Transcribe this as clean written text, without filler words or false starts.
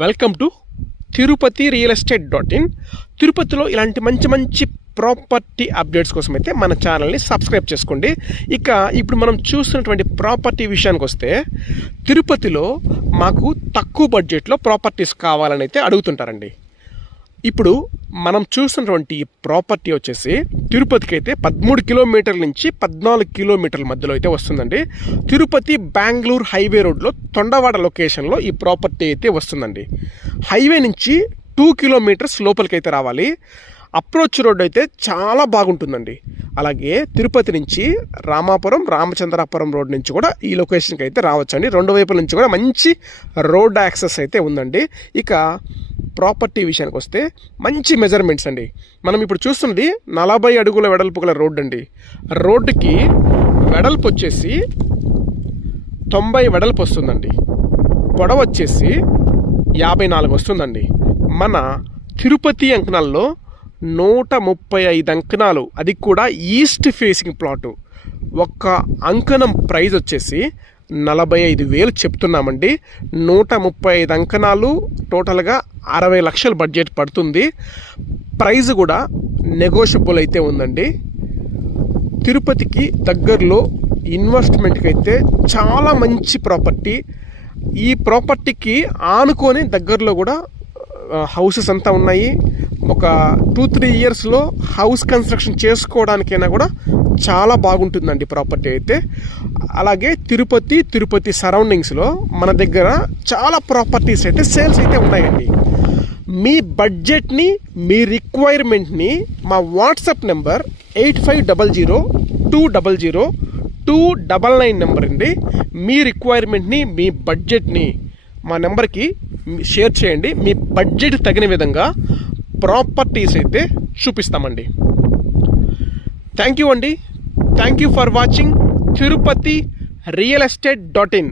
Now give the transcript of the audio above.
Welcome to Tirupati real estate .in. తిరుపతిలో ఇలాంటి మంచి మంచి ప్రాపర్టీ అప్డేట్స్ కోసం అయితే మన ఛానల్ని సబ్స్క్రైబ్ చేసుకోండి. ఇక ఇప్పుడు మనం చూస్తున్నటువంటి ప్రాపర్టీ విషయానికి వస్తే, తిరుపతిలో మాకు తక్కువ బడ్జెట్లో ప్రాపర్టీస్ కావాలని అయితే అడుగుతుంటారండి. ఇప్పుడు మనం చూస్తున్నటువంటి ఈ ప్రాపర్టీ వచ్చేసి తిరుపతికి అయితే 13 కిలోమీటర్ల నుంచి 14 కిలోమీటర్ల మధ్యలో అయితే వస్తుందండి. తిరుపతి బెంగళూరు హైవే రోడ్లో తొండవాడ లొకేషన్లో ఈ ప్రాపర్టీ అయితే వస్తుందండి. హైవే నుంచి 2 కిలోమీటర్స్ లోపలికి అయితే రావాలి. అప్రోచ్ రోడ్ అయితే చాలా బాగుంటుందండి. అలాగే తిరుపతి నుంచి రామాపురం, రామచంద్రాపురం రోడ్ నుంచి కూడా ఈ లొకేషన్కి అయితే రావచ్చండి. రెండు వైపుల నుంచి కూడా మంచి రోడ్ యాక్సెస్ అయితే ఉందండి. ఇక ప్రాపర్టీ విషయానికి వస్తే మంచి మెజర్మెంట్స్ అండి. మనం ఇప్పుడు చూస్తున్నది 40 అడుగుల వెడల్పు గల రోడ్డు అండి. రోడ్డుకి వెడల్పు వచ్చేసి 90 వెడల్పు వస్తుందండి. పొడవు వచ్చేసి 54 వస్తుందండి. మన తిరుపతి అంకణాల్లో 135 అంకణాలు, అది కూడా ఈస్ట్ ఫేసింగ్ ప్లాటు. ఒక్క అంకణం ప్రైజ్ వచ్చేసి 45,000 చెప్తున్నామండి. 135 అంకణాలు, టోటల్గా 60 లక్షల బడ్జెట్ పడుతుంది. ప్రైజ్ కూడా నెగోషియబుల్ అయితే ఉందండి. తిరుపతికి దగ్గరలో ఇన్వెస్ట్మెంట్కి అయితే చాలా మంచి ప్రాపర్టీ. ఈ ప్రాపర్టీకి ఆనుకొని దగ్గరలో కూడా హౌసెస్ అంతా ఉన్నాయి. ఒక 2-3 ఇయర్స్లో హౌస్ కన్స్ట్రక్షన్ చేసుకోవడానికైనా కూడా చాలా బాగుంటుందండి ప్రాపర్టీ అయితే. అలాగే తిరుపతి సరౌండింగ్స్లో మన దగ్గర చాలా ప్రాపర్టీస్ అయితే సేల్స్ అయితే ఉన్నాయండి. మీ బడ్జెట్ని, మీ రిక్వైర్మెంట్ని మా వాట్సాప్ నెంబర్ 8500200299 నెంబర్ అండి. మీ రిక్వైర్మెంట్ని, మీ బడ్జెట్ని మా నెంబర్కి షేర్ చేయండి. మీ బడ్జెట్ తగిన విధంగా ప్రాపర్టీస్ అయితే చూపిస్తామండి. థ్యాంక్ యూ అండి. Thank you for watching Tirupati real estate .in.